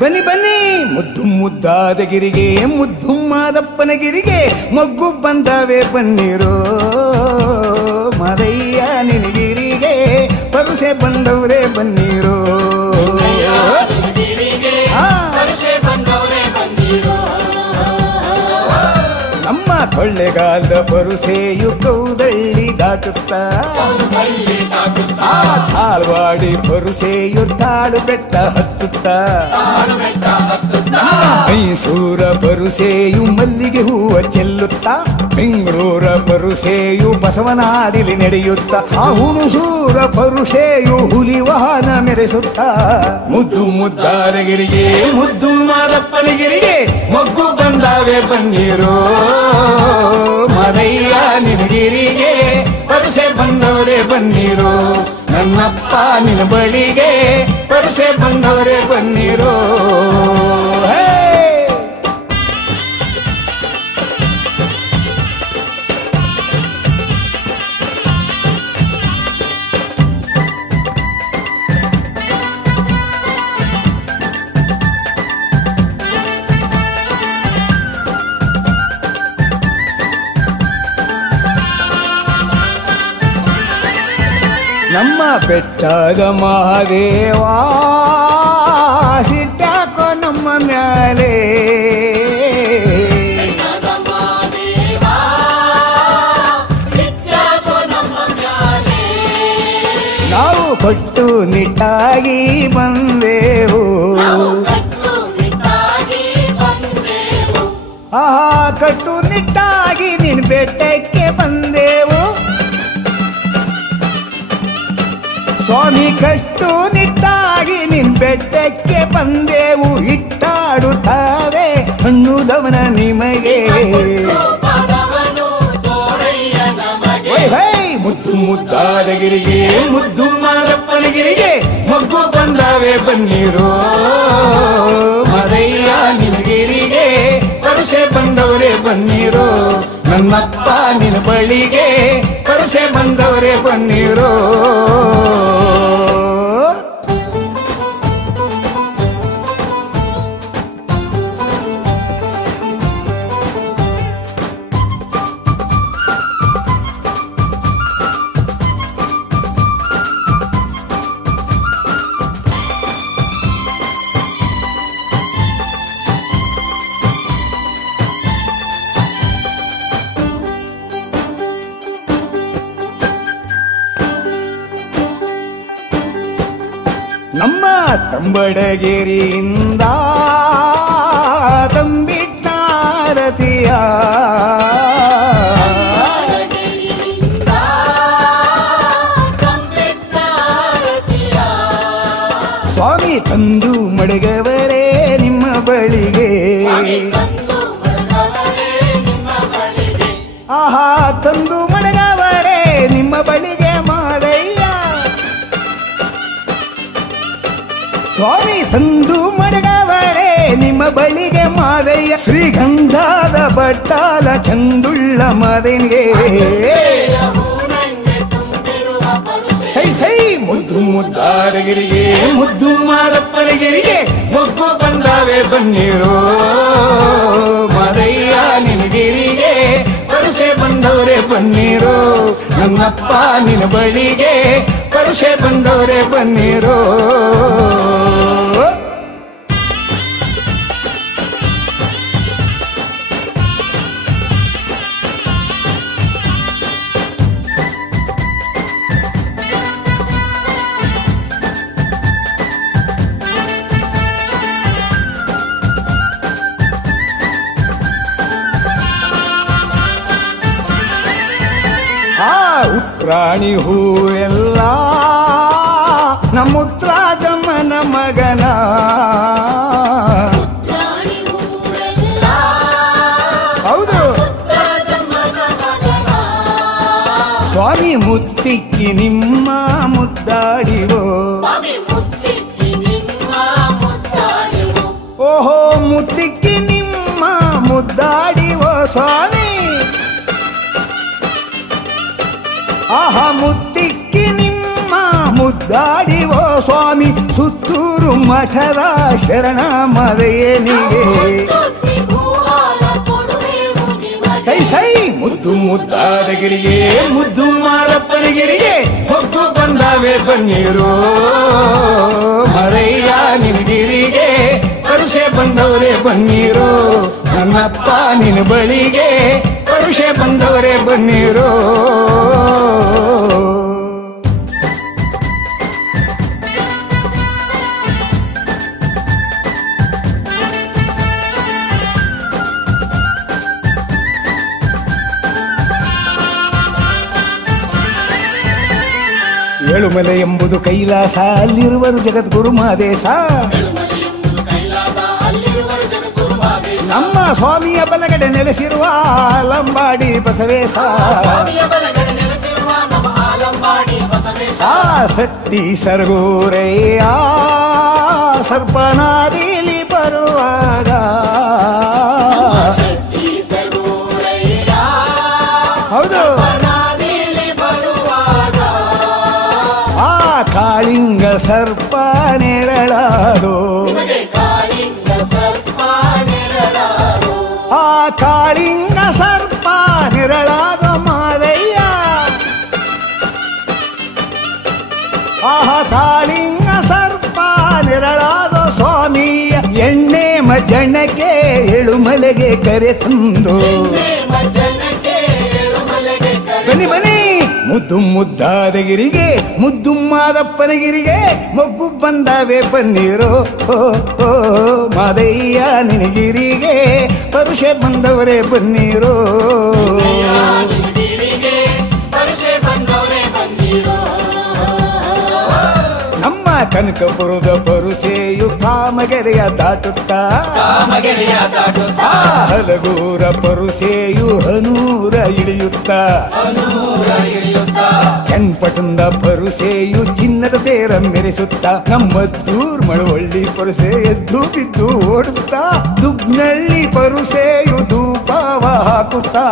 ಬನ್ನಿ ಬನ್ನಿ ಮುದ್ದು ಮುದ್ದಾದ ಗಿರಿಗೆ ಮುದ್ದು ಮಾದಪ್ಪನ ಗಿರಿಗೆ ಮೊಗ್ಗು ಬಂದವೆ ಬನ್ನಿರೋ ಮಾದಯ್ಯ ನಿನಗಿರಿಗೆ ಪರುಷೆ ಬಂದವರೇ ಬನ್ನಿರೋ ನಮ್ಮ ಕೊಳ್ಳೆಗಾಲದ ಪರುಸೆಯು ಕೌದಳ್ಳಿ ದಾಟುತ್ತಾ ಆ ತಾಳ್ವಾಡಿ ಪರುಸೆಯು ತಾಳು ಬೆಟ್ಟ ಹತ್ತುತ್ತಾ ಮೈಸೂರ ಪರುಸೆಯು ಮಲ್ಲಿಗೆ ಹೂವ ಚೆಲ್ಲುತ್ತಾ ಬೆಂಗಳೂರ ಪರುಸೆಯು ಬಸವನಾಡಿಲಿ ನಡೆಯುತ್ತಾ ಆ ಹುಣಸೂರ ಪರುಸೆಯು ಹುಲಿ ವಾಹನ ಮೆರೆಸುತ್ತಾ ಮುದ್ದು ಮುದ್ದಾದ ಗಿರಿಗೆ ಮುದ್ದು ಮಾದಪ್ಪನಿಗಿರಿಗೆ ಮೊಗ್ಗು ಬಂದಾವೆ ಬನ್ನಿರೋ ಮಾದಯ್ಯ ನಿನಗಿರಿಗೆ ಪರುಸೆ ಬಂದವರೇ ಬನ್ನಿರೋ ನನ್ನಪ್ಪ ನಿನ್ನ ಬಳಿಗೆ ಪರುಸೆ ಬಂದವರೇ ಬನ್ನಿರೋ ನಮ್ಮ ಬೆಟ್ಟದ ಮಹಾದೇವ ಸಿಟ್ಟಾಕೋ ನಮ್ಮ ಮ್ಯಾಲೆ ನಾವು ಕೊಟ್ಟು ನಿಟ್ಟಾಗಿ ಬಂದೆವು ಆಹಾ ಕಟ್ಟು ನಿಟ್ಟಾಗಿ ನಿನ್ ಬೆಟ್ಟಕ್ಕೆ ಬಂದೆವು ಸ್ವಾಮಿ ಕಟ್ಟು ನಿಟ್ಟಾಗಿ ನಿನ್ ಬೆಟ್ಟಕ್ಕೆ ಬಂದೆವು ಇಟ್ಟಾಡುತ್ತಾರೆ ಹಣ್ಣುದವನ ನಿಮಗೆ ಮುದ್ದು ಮುದ್ದಾದ ಗಿರಿಗೆ ಮುದ್ದು ಮಾದಪ್ಪನಗಿರಿಗೆ ಮೊಗ್ಗು ಬಂದಾವೆ ಬನ್ನಿರೋ ಮಾದಯ್ಯ ನಿನಗಿರಿಗೆ ಪರುಷೆ ಬಂದವರೇ ಬನ್ನಿರೋ ನನ್ನಪ್ಪ ನಿನ್ನ ಬಳಿಗೆ ಪರುಷೆ ಬಂದವರೇ ಬನ್ನಿರೋ ನಮ್ಮ ತಂಬಡಗೇರಿಯಿಂದ ತಂಬಿಟ್ಟಾರತಿಯ ಸ್ವಾಮಿ ತಂದು ಮಡಗವರೇ ನಿಮ್ಮ ಬಳಿಗೆ ಆಹಾ ತಂದು ಮಡಗವರೇ ನಿಮ್ಮ ಬಳಿಗೆ ಮಾದಯ್ಯ ಸ್ವಾಮಿ ತಂದು ಮಡಗವರೇ ನಿಮ್ಮ ಬಳಿಗೆ ಮಾದಯ್ಯ ಶ್ರೀಗಂಧದ ಬಟ್ಟಾಲ ಚಂದುಳ್ಳ ಮಾದನಿಗೆ ಸೈ ಸೈ ಮುದ್ದು ಮುದ್ದಾದ ಗಿರಿಗೆ ಮುದ್ದು ಮಾದಪ್ಪನಗಿರಿಗೆ ಮೊಗ್ಗು ಬಂದಾವೆ ಬನ್ನಿರೋ ಮಾದಯ್ಯ ನಿನಗಿರಿಗೆ ಪರುಷೆ ಬಂದವರೇ ಬನ್ನಿರೋ ನನ್ನಪ್ಪ ನಿನ್ನ ಬಳಿಗೆ ಪರುಷೆ ಬಂದವರೇ ಬನ್ನಿರೋ ಉತ್ರಾಣಿ ಹೂವೆಲ್ಲ ನಮ್ಮುತ್ರಾಜಮ್ಮನ ಮಗನ ಹೌದು ಸ್ವಾಮಿ ಮುತ್ತಿಕ್ಕಿ ನಿಮ್ಮ ಮುದ್ದಾಡಿವೋ ಓಹೋ ಮುತ್ತಿಕ್ಕಿ ನಿಮ್ಮ ಮುದ್ದಾಡಿವೋ ಸ್ವಾಮಿ ಆಹಾ ಮುತ್ತಿಕ್ಕಿ ನಿಮ್ಮ ಮುದ್ದಾಡಿವೋ ಸ್ವಾಮಿ ಸುತ್ತೂರು ಮಠದ ಶರಣ ಮಾದಯ್ಯನಿಗೆ ಸೈ ಸೈ ಮುದ್ದು ಮುದ್ದಾದ ಗಿರಿಗೆ ಮುದ್ದು ಮಾದಪ್ಪನಗಿರಿಗೆ ಹೊತ್ತು ಬಂದಾವೆ ಬನ್ನೀರು ಮರಯ್ಯ ನಿನಗಿರಿಗೆ ಪರುಷೆ ಬಂದವರೇ ಬನ್ನೀರು ನನ್ನಪ್ಪ ನಿನ್ನ ಬಳಿಗೆ ಪರುಷೆ ಬಂದವರೇ ಬನ್ನೀರು ಏಳುಮಲೆ ಎಂಬುದು ಕೈಲಾಸ ಅಲ್ಲಿರುವರು ಜಗದ್ಗುರು ಮಹದೇಶ ನಮ್ಮ ಸ್ವಾಮಿಯ ಬಲಗಡೆ ನೆಲೆಸಿರುವ ಲಂಬಾಡಿ ಬಸವೇಶ ಸಟ್ಟಿ ಸರಗೂರಯ್ಯ ಸರ್ಪನಾದಿಲಿ ಬರುವಾಗ ಹೌದು ಕಾಳಿಂಗ ಸರ್ಪ ನೆರಳಾದೋ ಆ ಕಾಳಿಂಗ ಸರ್ಪ ನೆರಳಾದ ಮಾದಯ್ಯ ಆಹ ಕಾಳಿಂಗ ಸರ್ಪ ನೆರಳಾದ ಸ್ವಾಮಿಯ ಎಣ್ಣೆ ಮಜ್ಜಣ್ಣಕ್ಕೆ ಏಳುಮಲೆಗೆ ಕರೆ ತಂದು ಬನ್ನಿ ಬನ್ನಿ ಮುದ್ದು ಮುದ್ದಾದ ಗಿರಿಗೆ ಮುದ್ದು ಮಾದಪ್ಪನಗಿರಿಗೆ ಮೊಗ್ಗು ಬಂದಾವೆ ಬನ್ನೀರೋ ಮಾದಯ್ಯ ನಿನಗಿರಿಗೆ ಪರುಷೆ ಬಂದವರೇ ಬನ್ನೀರೋ ನಮ್ಮ ಕನಕಪುರದ ಪರುಸೆಯು ಕಾಮಗೆರೆಯ ದಾಟುತ್ತಾ ಹಲಗೂರ ಪರುಸೆಯು ಹನೂರ ಇಳಿಯುತ್ತಾ ಚನ್ನಪಟ್ಟಣದ ಪರುಸೆಯು ಚಿನ್ನದ ತೇರ ಮೆರೆಸುತ್ತ ನಮ್ಮದ್ದೂರ್ ಮಳವಳ್ಳಿ ಪರುಸೆ ಎದ್ದು ಬಿದ್ದು ಓಡುತ್ತಾ ದುಗ್ನಳ್ಳಿ ಪರುಸೆಯು ಧೂಪವ ಹಾಕುತ್ತಾ